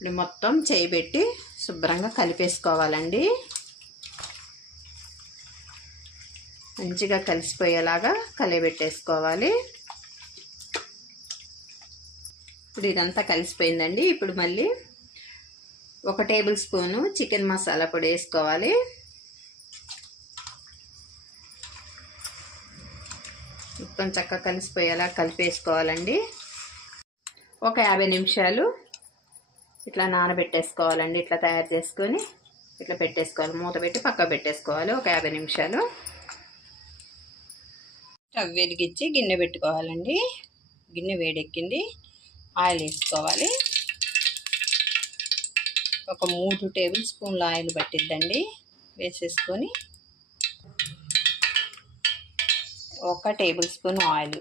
ఇప్పుడు మొత్తం చేయి పెట్టి శుభ్రంగా కలిపేసుకోవాలండి. మంచిగా కలిసిపోయేలాగా కలియబెట్టేసుకోవాలి. ఇప్పుడు ఇదంతా కలిసిపోయిందండి. ఇప్పుడు మళ్ళీ 1 టేబుల్ స్పూను చికెన్ మసాలా పొడి వేసుకోవాలి. మొత్తం చక్కగా కలిసిపోయేలా కలిపేసుకోవాలండి. ఒక 50 నిమిషాలు ఇట్లా నానబెట్టేసుకోవాలండి. ఇట్లా తయారు చేసుకొని ఇట్లా పెట్టేసుకోవాలి. మూత పెట్టి పక్క పెట్టేసుకోవాలి ఒక 50 నిమిషాలు. స్టవ్ వెలిగించి గిన్నె పెట్టుకోవాలండి. గిన్నె వేడెక్కింది. ఆయిల్ వేసుకోవాలి. ఒక 3 టేబుల్ స్పూన్ల ఆయిల్ పట్టిద్దండి. వేసేసుకొని 1 టేబుల్ స్పూన్ ఆయిల్